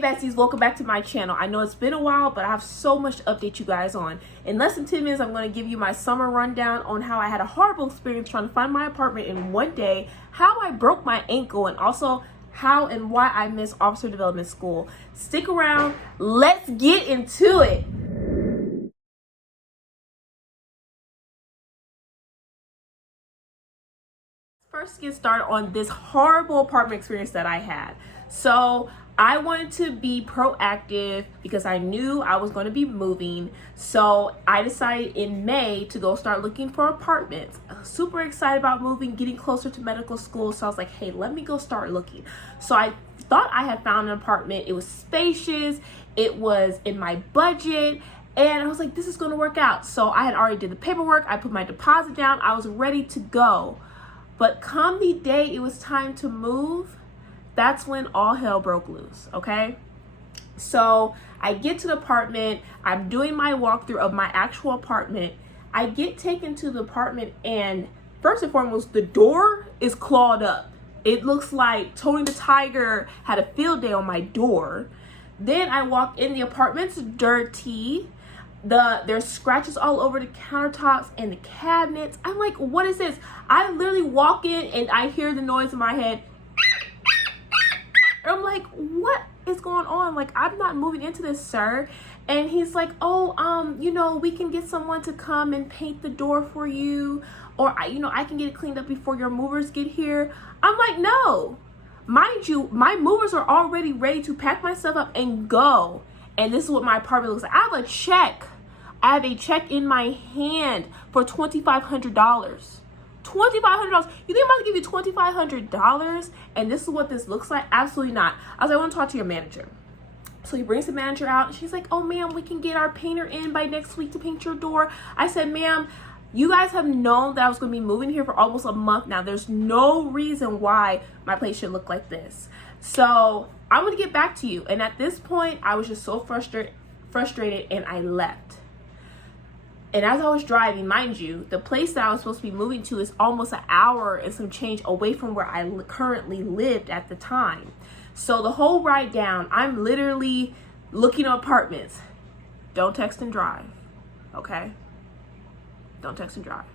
Besties, welcome back to my channel. I know it's been a while, but I have so much to update you guys on. In less than 10 minutes, I'm going to give you my summer rundown on how I had a horrible experience trying to find my apartment in one day, how I broke my ankle, and also how and why I missed Officer Development School. Stick around, let's get into it. First, get started on this horrible apartment experience that I had. So I wanted to be proactive because I knew I was going to be moving. So I decided in May to go start looking for apartments. I was super excited about moving, getting closer to medical school. So I was like, hey, let me go start looking. So I thought I had found an apartment. It was spacious. It was in my budget. And I was like, this is going to work out. So I had already did the paperwork. I put my deposit down. I was ready to go. But come the day it was time to move, that's when all hell broke loose, okay? So I get to the apartment, I'm doing my walkthrough of my actual apartment. I get taken to the apartment and first and foremost, the door is clawed up. It looks like Tony the Tiger had a field day on my door. Then I walk in, the apartment's dirty. There's scratches all over the countertops and the cabinets. I'm like, what is this? I literally walk in and I hear the noise in my head. I'm like, what is going on? Like, I'm not moving into this, sir. And he's like, oh, you know, we can get someone to come and paint the door for you, or I can get it cleaned up before your movers get here. I'm like, no. Mind you, my movers are already ready to pack my stuff up and go. And this is what my apartment looks like. I have a check. I have a check in my hand for $2,500. $2,500. You think I'm about to give you $2,500 and this is what this looks like? Absolutely not. I was like, I want to talk to your manager. So he brings the manager out and she's like, oh ma'am, we can get our painter in by next week to paint your door. I said, ma'am, you guys have known that I was going to be moving here for almost a month now. There's no reason why my place should look like this. So I'm going to get back to you. And at this point, I was just so frustrated and I left. And as I was driving, mind you, the place that I was supposed to be moving to is almost an hour and some change away from where I currently lived at the time. So the whole ride down, I'm literally looking at apartments. Don't text and drive, okay? Don't text and drive.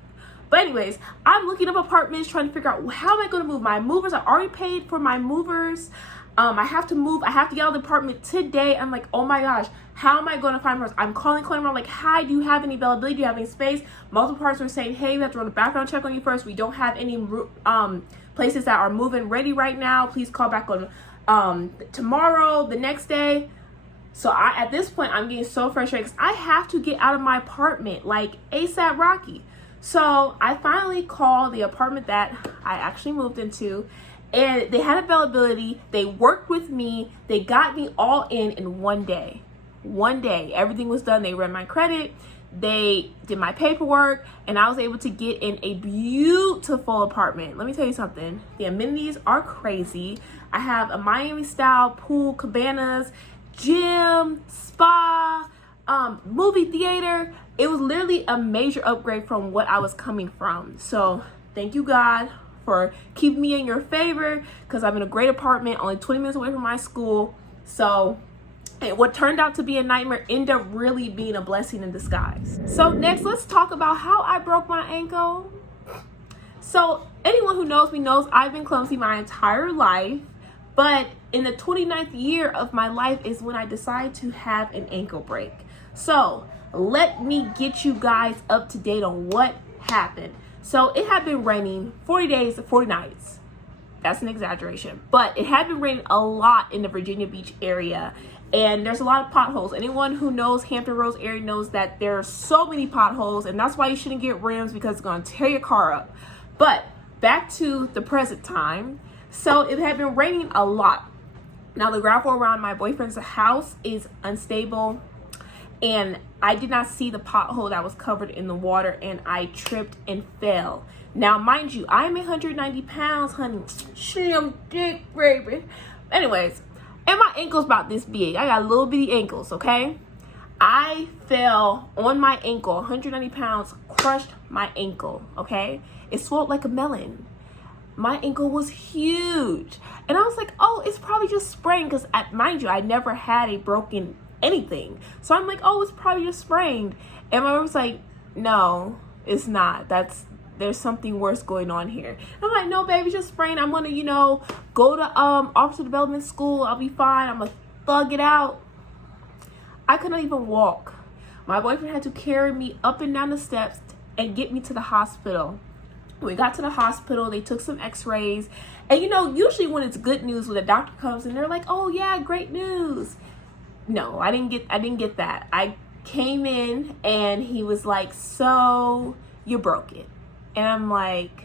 But anyways, I'm looking up apartments, trying to figure out how am I going to move. My movers, I already paid for my movers. I have to move. I have to get out of the apartment today. I'm like, oh my gosh, how am I going to find my house? I'm calling around like, hi, do you have any availability? Do you have any space? Multiple parts were saying, hey, we have to run a background check on you first. We don't have any places that are moving ready right now. Please call back on tomorrow, the next day. So at this point, I'm getting so frustrated because I have to get out of my apartment like ASAP Rocky. So I finally called the apartment that I actually moved into. And they had availability. They worked with me. They got me all in one day. One day. Everything was done. They ran my credit. They did my paperwork. And I was able to get in a beautiful apartment. Let me tell you something. The amenities are crazy. I have a Miami-style pool, cabanas, gym, spa, movie theater. It was literally a major upgrade from what I was coming from. So thank you, God, for keeping me in your favor, because I'm in a great apartment only 20 minutes away from my school. So what turned out to be a nightmare ended up really being a blessing in disguise. So next, let's talk about how I broke my ankle. So anyone who knows me knows I've been clumsy my entire life, but in the 29th year of my life is when I decided to have an ankle break. So let me get you guys up to date on what happened. So it had been raining 40 days, 40 nights. That's an exaggeration. But it had been raining a lot in the Virginia Beach area. And there's a lot of potholes. Anyone who knows Hampton Roads area knows that there are so many potholes. And that's why you shouldn't get rims, because it's going to tear your car up. But back to the present time. So it had been raining a lot. Now the gravel around my boyfriend's house is unstable. And I did not see the pothole that was covered in the water, and I tripped and fell. Now, mind you, I'm 190 pounds, honey. I'm thick, baby. Anyways, and my ankle's about this big. I got little bitty ankles, okay? I fell on my ankle, 190 pounds, crushed my ankle, okay? It swelled like a melon. my ankle was huge. And I was like, oh, it's probably just sprained, because mind you, I never had a broken anything. So I'm like, oh, it's probably just sprained. And my mom was like, no, it's not. There's something worse going on here. And I'm like, no, baby, just sprained. I'm gonna, go to officer development school. I'll be fine. I'm gonna thug it out. I couldn't even walk. My boyfriend had to carry me up and down the steps and get me to the hospital. When we got to the hospital, they took some x-rays. And usually when it's good news, when the doctor comes and they're like, oh yeah, great news. No, I didn't get that. I came in and he was like, so you broke it. And I'm like,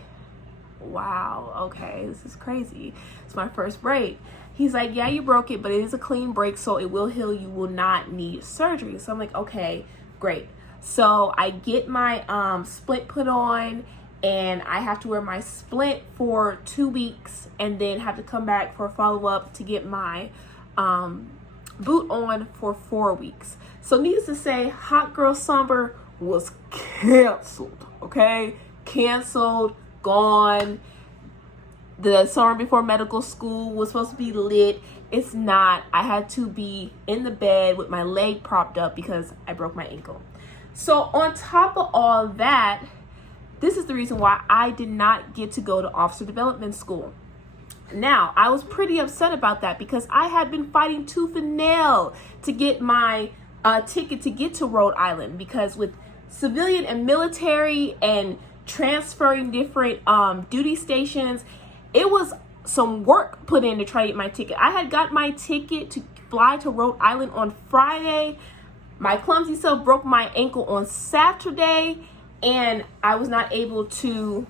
wow, okay, this is crazy. It's my first break. He's like, yeah, you broke it, but it is a clean break, so it will heal. You will not need surgery. So I'm like, okay, great. So I get my splint put on, and I have to wear my splint for 2 weeks and then have to come back for a follow-up to get my boot on for 4 weeks. So needless to say, Hot Girl Summer was canceled, okay? Canceled, gone. The summer before medical school was supposed to be lit. It's not. I had to be in the bed with my leg propped up because I broke my ankle. So on top of all that, this is the reason why I did not get to go to officer development school. Now, I was pretty upset about that because I had been fighting tooth and nail to get my ticket to get to Rhode Island, because with civilian and military and transferring different duty stations, it was some work put in to try to get my ticket. I had got my ticket to fly to Rhode Island on Friday. My clumsy self broke my ankle on Saturday, and I was not able to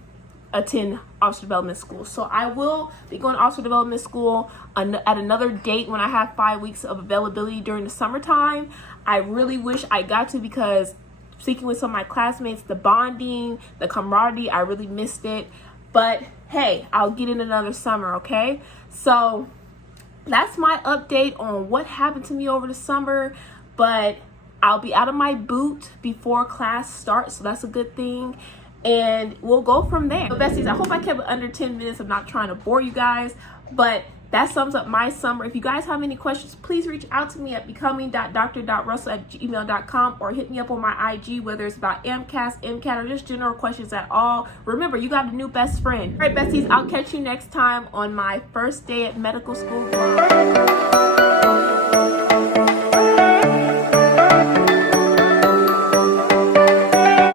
attend officer development school. So I will be going to officer development school at another date when I have 5 weeks of availability during the summertime. I really wish I got to, because speaking with some of my classmates, the bonding, the camaraderie, I really missed it. But hey, I'll get in another summer, okay? So that's my update on what happened to me over the summer. But I'll be out of my boot before class starts, so that's a good thing. And we'll go from there. So besties, I hope I kept it under 10 minutes. I'm not trying to bore you guys, but that sums up my summer. If you guys have any questions, please reach out to me at becoming.dr.russell@gmail.com, or hit me up on my IG, whether it's about MCAS, MCAT, or just general questions at all. Remember, you got a new best friend. All right, besties, I'll catch you next time on my first day at medical school.